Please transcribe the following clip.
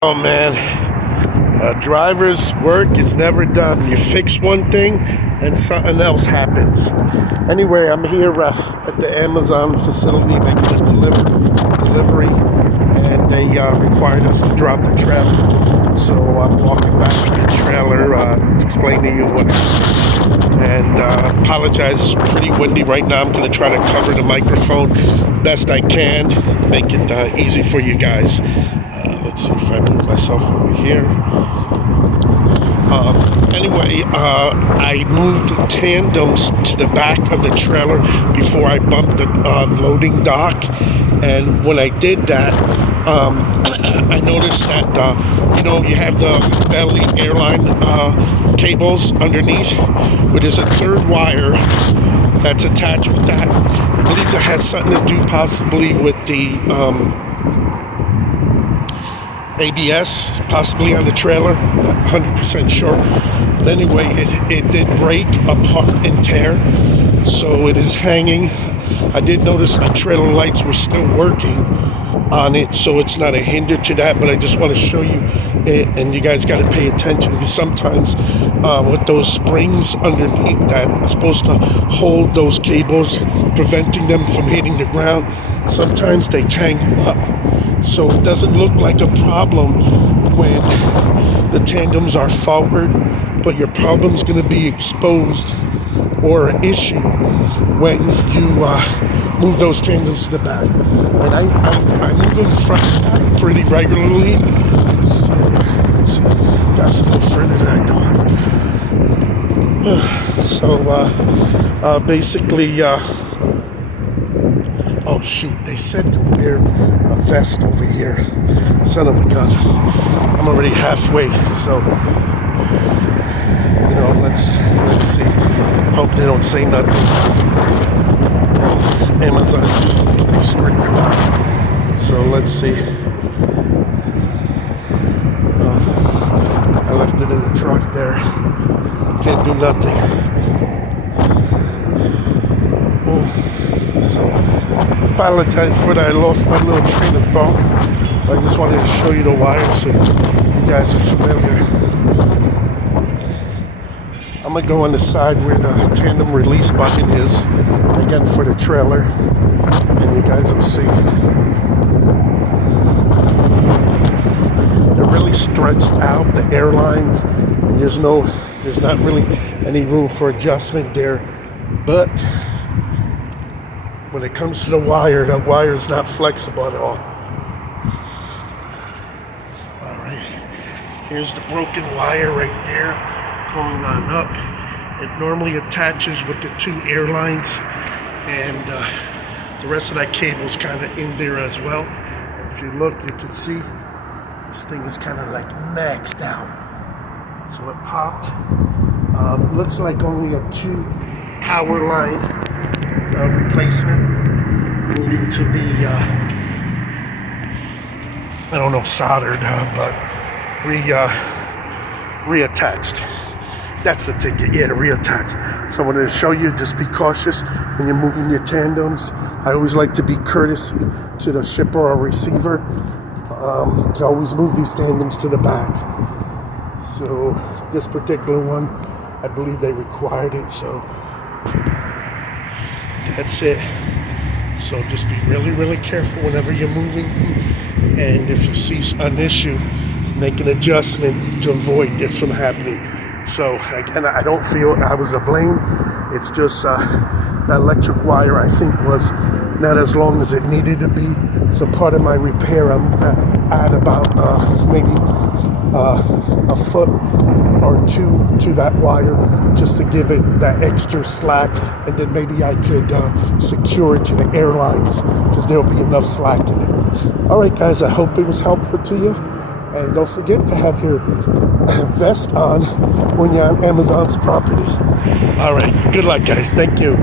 Oh man, driver's work is never done. You fix one thing and something else happens. Anyway, I'm here at the Amazon facility making a delivery, and they required us to drop the trailer. So I'm walking back to the trailer, explaining to you what happened. And apologize, it's pretty windy right now. I'm going to try to cover the microphone best I can, make it easy for you guys. Let's see if I move myself over here. Anyway, I moved the tandems to the back of the trailer before I bumped the loading dock. And when I did that, I noticed that, you have the belly airline cables underneath, where there's a third wire that's attached with that. I believe it has something to do possibly with the ABS, possibly on the trailer, not 100% sure. But anyway, it did break apart and tear, so it is hanging. I did notice my trailer lights were still working on it, so it's not a hinder to that, but I just want to show you it, and you guys got to pay attention, because sometimes with those springs underneath that are supposed to hold those cables, preventing them from hitting the ground, sometimes they tangle up. So it doesn't look like a problem when the tandems are forward, but your problem's going to be exposed or an issue when you move those tandems to the back. And I move them front and back pretty regularly. So let's see, got a little further than I thought. So basically, oh shoot, they said to wear a vest over here. Son of a gun. I'm already halfway, so let's see. Hope they don't say nothing. Amazon's usually pretty strict about it. So let's see. I left it in the truck there. Can't do nothing. So, apologize for that. I lost my little train of thought. I just wanted to show you the wire so you guys are familiar. I'm going to go on the side where the tandem release button is, again for the trailer, and you guys will see. They're really stretched out, the airlines, and there's not really any room for adjustment there, but when it comes to the wire, that wire is not flexible at all. All right, here's the broken wire right there, going on up. It normally attaches with the two airlines, and the rest of that cable is kind of in there as well. If you look, you can see this thing is kind of like maxed out. So it popped. Looks like only a 2 power line replacement needing to be, soldered, but reattached. That's the ticket, yeah, reattached. So I wanted to show you, just be cautious when you're moving your tandems. I always like to be courteous to the shipper or receiver, to always move these tandems to the back. So this particular one, I believe they required it, so that's it. So just be really, really careful whenever you're moving them. And if you see an issue, make an adjustment to avoid this from happening. So again, I don't feel I was to blame. It's just that electric wire, I think, was not as long as it needed to be. So part of my repair, I'm going to add about maybe a foot or two to that wire, just to give it that extra slack, and then maybe I could secure it to the airlines, because there'll be enough slack in it. All right, guys, I hope it was helpful to you, and don't forget to have your vest on when you're on Amazon's property. All right, good luck, guys. Thank you.